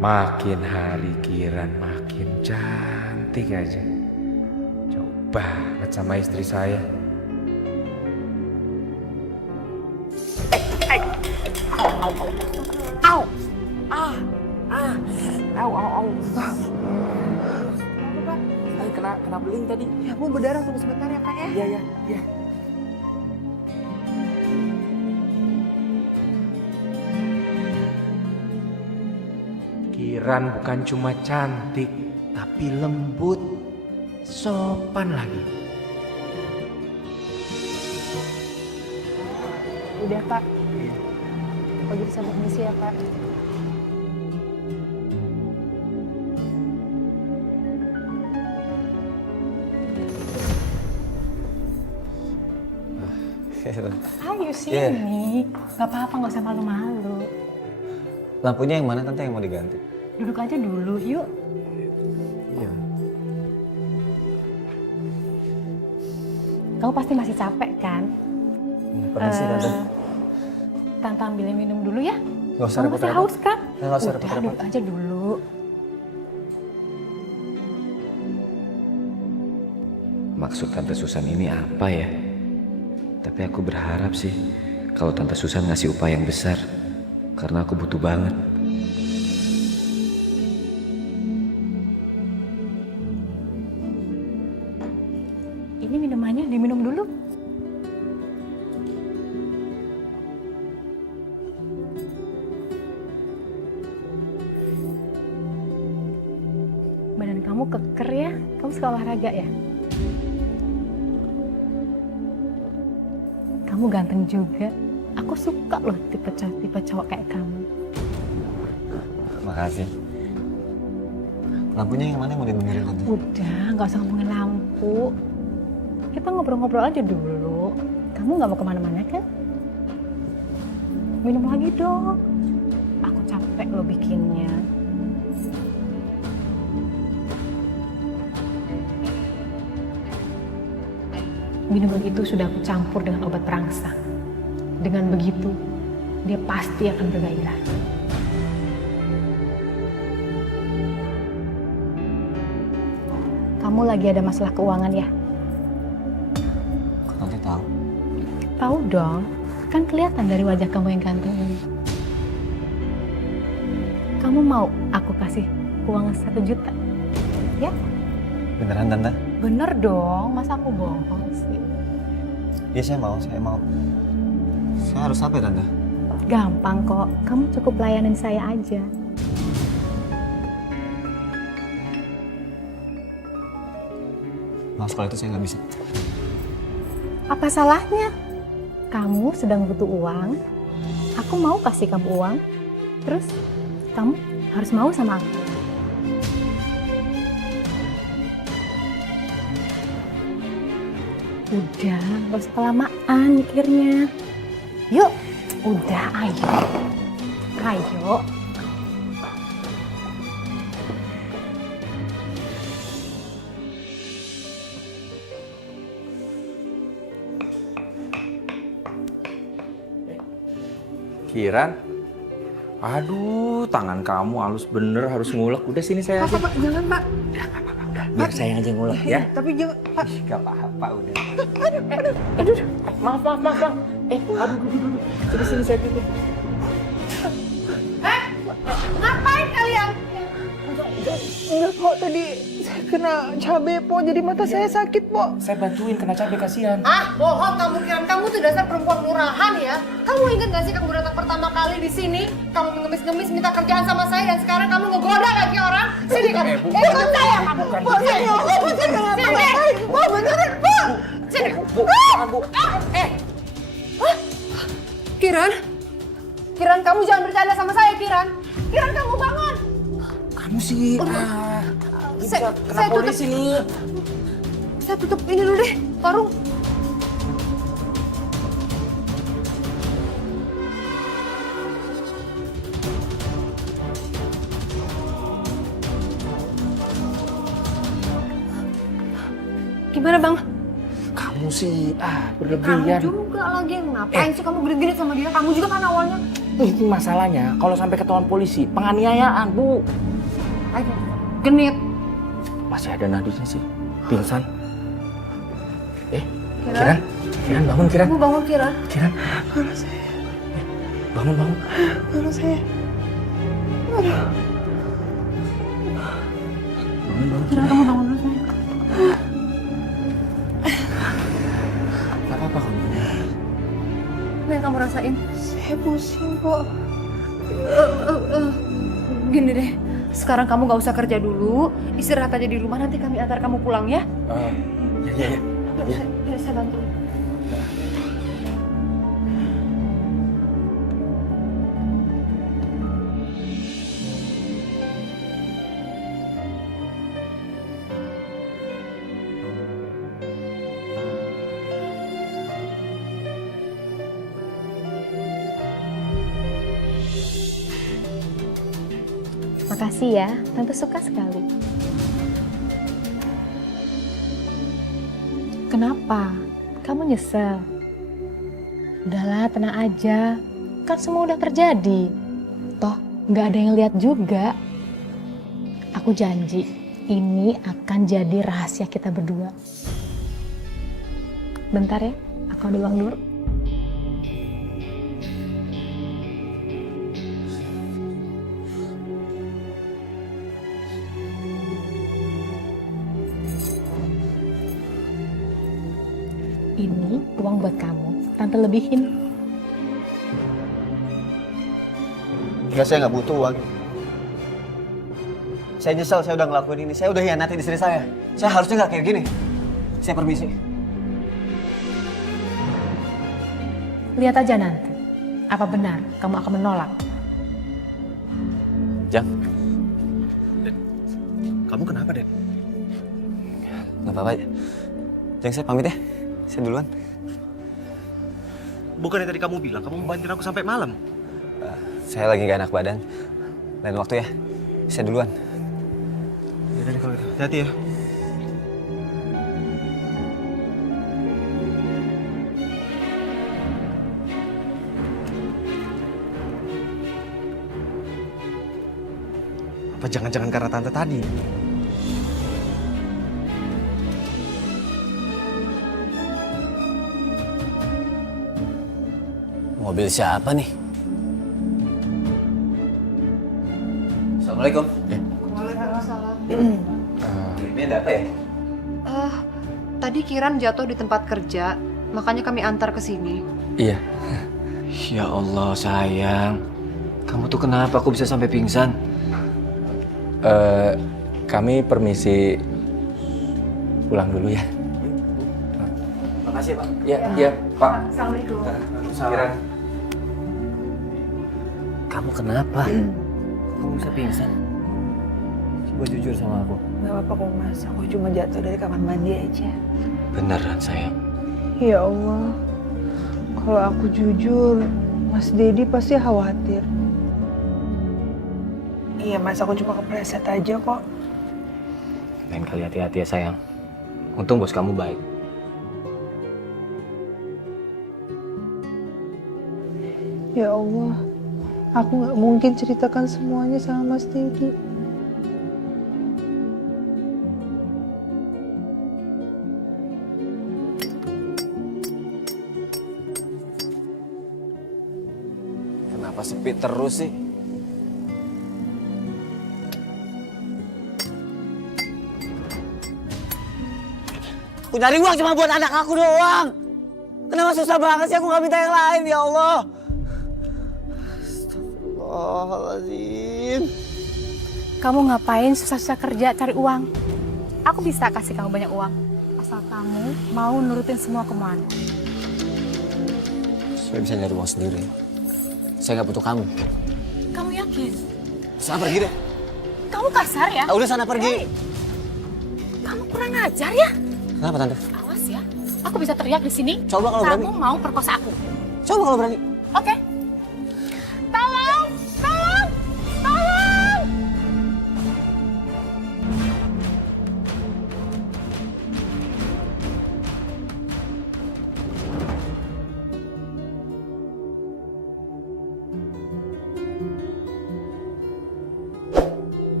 Makin hari Kiran makin cantik aja. Jauh banget sama istri saya. Au! Ah! Ah! Au, au, au. Kena beling tadi. Ya ampun, berdarah, tunggu sebentar ya Pak ya. Iya, iya, iya. Kiran bukan cuma cantik, tapi lembut, sopan lagi. Udah Pak. Pak jadi sama misi ya Pak. Ayo sini. Gak apa-apa, gak usah malu-malu. Lampunya yang mana tante yang mau diganti? Duduk aja dulu, yuk. Iya. Kamu pasti masih capek kan? Permisi tante. Tante ambilin minum dulu ya. Gak usah Kamu masih repot-repot. haus kan? Nggak usah Udah, repot-repot. duduk aja dulu. Maksud Tante Susan ini apa ya? Tapi aku berharap sih kalau Tante Susan ngasih upah yang besar. Karena aku butuh banget. Ini minumannya diminum dulu. Badan kamu keker ya? Kamu suka olahraga ya? Kamu ganteng juga. Aku suka loh tipe cowok kayak kamu. Makasih. Lampunya yang mana yang mau dibenerin tante? Udah, nggak usah ngomongin lampu. Kita ngobrol-ngobrol aja dulu. Kamu nggak mau kemana-mana kan? Minum lagi dong. Aku capek lo bikinnya. Minuman itu sudah aku campur dengan obat perangsang. Dengan begitu, dia pasti akan bergairah. Kamu lagi ada masalah keuangan ya? Kok tante tahu? Tahu dong, kan kelihatan dari wajah kamu yang ganteng ini. Kamu mau aku kasih uang 1 juta? Ya? Beneran tante? Bener dong, masa aku bohong sih? Iya saya mau. Saya harus apa ya tante? Gampang kok, kamu cukup layanin saya aja. Maaf kalau itu saya nggak bisa. Apa salahnya? Kamu sedang butuh uang, aku mau kasih kamu uang, terus kamu harus mau sama aku. Udah, gak usah kelamaan mikirnya. Yuk, udah, ayo. Ayo. Kiran? Aduh, tangan kamu halus bener, harus ngulek. Udah sini saya aja. Pak, jangan Pak. Biar saya aja ngulek ya. Tapi jangan, Pak. Gak apa-apa udah. Aduh, maaf. Aduh. Sini saya tutup. Ngapain kalian? Enggak kok, tadi saya kena cabai po, jadi mata saya sakit po. Saya bantuin kena cabai kasihan. Ah, bohong kamu Kiran. Kamu tuh dasar perempuan murahan ya. Kamu ingat gak sih kamu datang pertama kali di sini? Kamu ngemis-ngemis minta kerjaan sama saya dan sekarang kamu ngegoda lagi orang. Sini kamu. Ikut saya kamu. Bukan Sini. Sini. Oh, beneran po. Sini. Bu. Kiran, kamu jangan bercanda sama saya, Kiran. Kiran, kamu bangun. Kamu sih, bisa kena polisi nih. Saya tutup ini dulu deh, warung. Gimana bang? Kamu sih, Kamu berlebihan. juga lagi. Ngapain sih kamu genit-genit sama dia? Kamu juga kan awalnya. Ini masalahnya kalau sampai ketahuan polisi, penganiayaan, Bu. Ayo, genit. Masih ada nadinya sih. Pingsan. Kiran, bangun Kiran. Kamu bangun, Kira. Kiran, Mana saya? bangun. Mana saya? Bangun. Kira, kamu bangun dulu, sayang. Gak apa-apa kamu. Apa yang kamu rasain? Saya pusing kok. Gini deh, sekarang kamu gak usah kerja dulu, istirahat aja di rumah, nanti kami antar kamu pulang ya. Iya. Saya bantu. Makasih ya, Tante suka sekali. Kenapa? Kamu nyesel? Udahlah, tenang aja. Kan semua udah terjadi. Toh, nggak ada yang lihat juga. Aku janji, ini akan jadi rahasia kita berdua. Bentar ya, aku ambil uang dulu. Ini uang buat kamu, Tante lebihin. Enggak, saya nggak butuh uang. Saya nyesel, saya udah ngelakuin ini. Saya udah hianatin istri saya. Saya harusnya nggak kayak gini. Saya permisi. Lihat aja nanti, apa benar kamu akan menolak? Jang. Kamu kenapa, Den? Nggak apa-apa. Jang, saya pamit ya. Saya duluan. Bukannya tadi kamu bilang kamu mau bantuin aku sampai malam? Saya lagi nggak enak badan. Lain waktu ya. Saya duluan. Yaudah deh kalau gitu. Hati-hati ya. Apa jangan-jangan karena tante tadi? Mobil siapa nih? Assalamualaikum. Waalaikumsalam. Ini ada apa ya? Tadi Kiran jatuh di tempat kerja, makanya kami antar ke sini. Iya. Ya Allah sayang, kamu tuh kenapa aku bisa sampai pingsan? Kami permisi pulang dulu ya. Makasih, Pak. Iya, Pak. Assalamualaikum. Kiran. Kamu kenapa? Kamu bisa pingsan? Coba jujur sama aku. Gak apa-apa kok Mas, aku cuma jatuh dari kamar mandi aja. Beneran sayang. Ya Allah, kalau aku jujur, Mas Dedi pasti khawatir. Iya Mas, aku cuma kepleset aja kok. Lain kali hati-hati ya sayang. Untung bos kamu baik. Ya Allah, aku gak mungkin ceritakan semuanya sama Mas Dedi. Kenapa sepi terus sih? Aku nyari uang cuma buat anak aku doang. Kenapa susah banget sih, aku gak minta yang lain, ya Allah. Astagfirullahaladzim. Kamu ngapain susah-susah kerja cari uang? Aku bisa kasih kamu banyak uang. Asal kamu mau nurutin semua kemauan. Saya bisa nyari uang sendiri. Saya gak butuh kamu. Kamu yakin? Sana pergi deh. Kamu kasar ya? Udah sana pergi. Kamu kurang ajar ya? Kenapa, Tante? Awas ya. Aku bisa teriak di sini. Coba kalau berani. Kamu mau perkosa aku. Coba kalau berani. Oke. Tolong! Tolong! Tolong!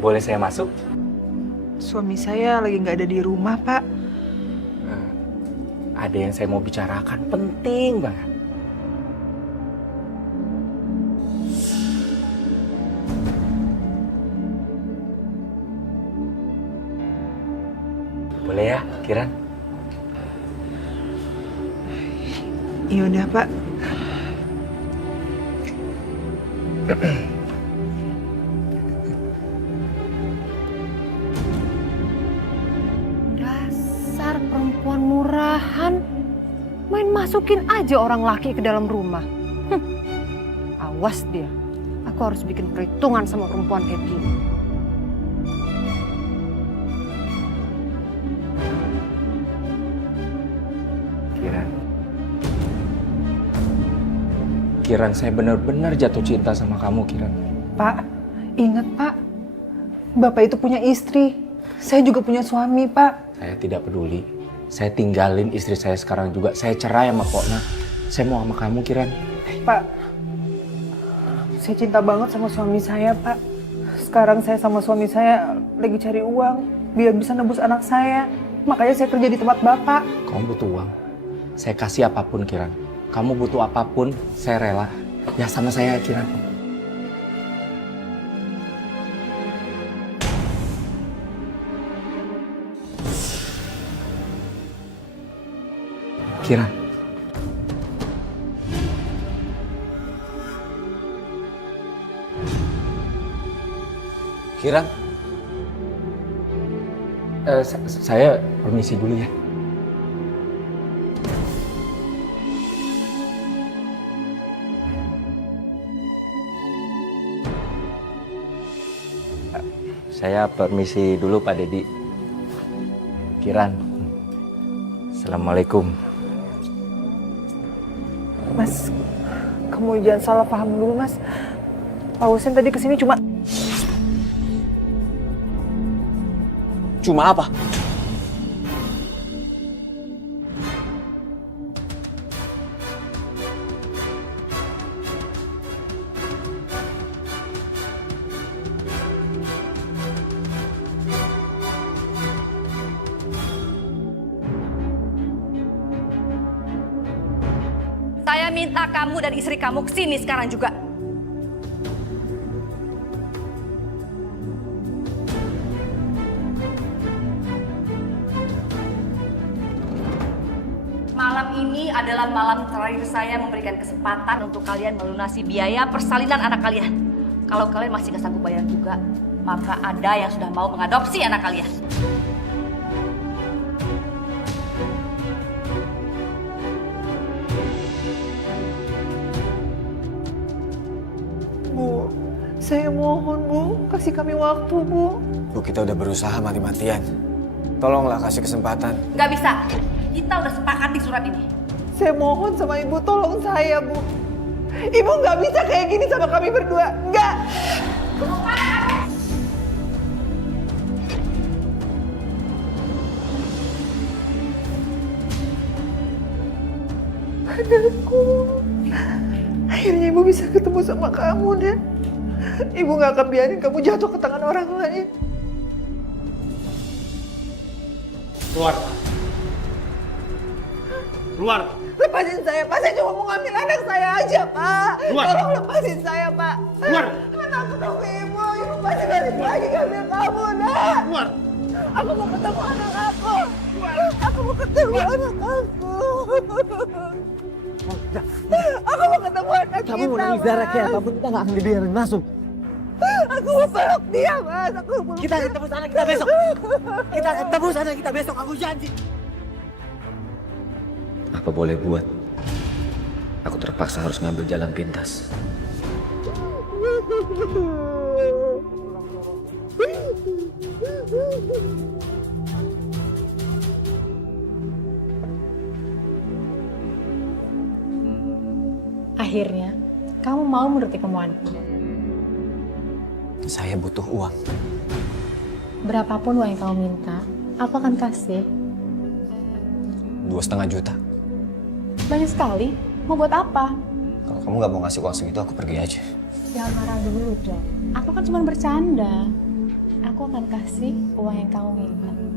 boleh saya masuk? Suami saya lagi nggak ada di rumah, Pak. Ada yang saya mau bicarakan, penting banget. Boleh ya, Kiran? Iya udah, Pak. Dasar perempuan murahan. Main masukin aja orang laki ke dalam rumah. Awas dia. Aku harus bikin perhitungan sama perempuan kayak gini. Kiran, saya benar-benar jatuh cinta sama kamu, Kiran. Pak, ingat Pak. Bapak itu punya istri. Saya juga punya suami, Pak. Saya tidak peduli. Saya tinggalin istri saya sekarang juga. Saya cerai sama Pokna. Saya mau sama kamu, Kiran. Pak, saya cinta banget sama suami saya, Pak. Sekarang saya sama suami saya lagi cari uang biar bisa nebus anak saya. Makanya saya kerja di tempat Bapak. Kamu butuh uang. Saya kasih apapun, Kiran. Kamu butuh apapun, saya rela. Ya sama saya, Kiran. Kiran. Kiran, Saya permisi dulu ya. Saya permisi dulu Pak Dedi. Kiran. Assalamualaikum. Mas, kamu jangan salah paham dulu, Mas. Pak Husin tadi kesini cuma Cuma apa? Saya minta kamu dan istri kamu kesini sekarang juga. Malam ini adalah malam terakhir saya memberikan kesempatan untuk kalian melunasi biaya persalinan anak kalian. Kalau kalian masih nggak sanggup bayar juga, maka ada yang sudah mau mengadopsi anak kalian. Bu, saya mohon Bu, kasih kami waktu Bu. Bu, kita udah berusaha mati-matian. Tolonglah kasih kesempatan. Nggak bisa. Kita udah sepakati surat ini. Saya mohon sama Ibu, tolong saya Bu. Ibu nggak bisa kayak gini sama kami berdua, nggak. Anakku, akhirnya Ibu bisa ketemu sama kamu, Dan. Ibu nggak akan biarin kamu jatuh ke tangan orang lain. Keluar. Keluar. Lepasin saya, Pak. Saya cuma mau ngambil anak saya aja, Pak. Keluar. Tolong lepasin saya, Pak. Keluar. Anakku tunggu Ibu. Ibu pasti balik lagi ngambil kamu, Nak. Keluar. Aku mau ketemu anak aku. Aku mau ketemu anak aku. Aku mau ketemu anak Kamu kita, mau nangis darah kayak Mas. apapun, kita nggak akan dibiarin masuk. Aku mau peluk dia, Mas. Aku mau Kita akan tebus anak kita besok. Kita akan tebus anak kita besok, aku janji. apa boleh buat? Aku terpaksa harus ngambil jalan pintas. Akhirnya, kamu mau menuruti kemauanku. Saya butuh uang. Berapapun uang yang kamu minta, aku akan kasih. 2,5 juta. Banyak sekali. Mau buat apa? Kalau kamu nggak mau ngasih uang segitu, aku pergi aja. Jangan marah dulu dong. Aku kan cuma bercanda. aku akan kasih uang yang kamu minta.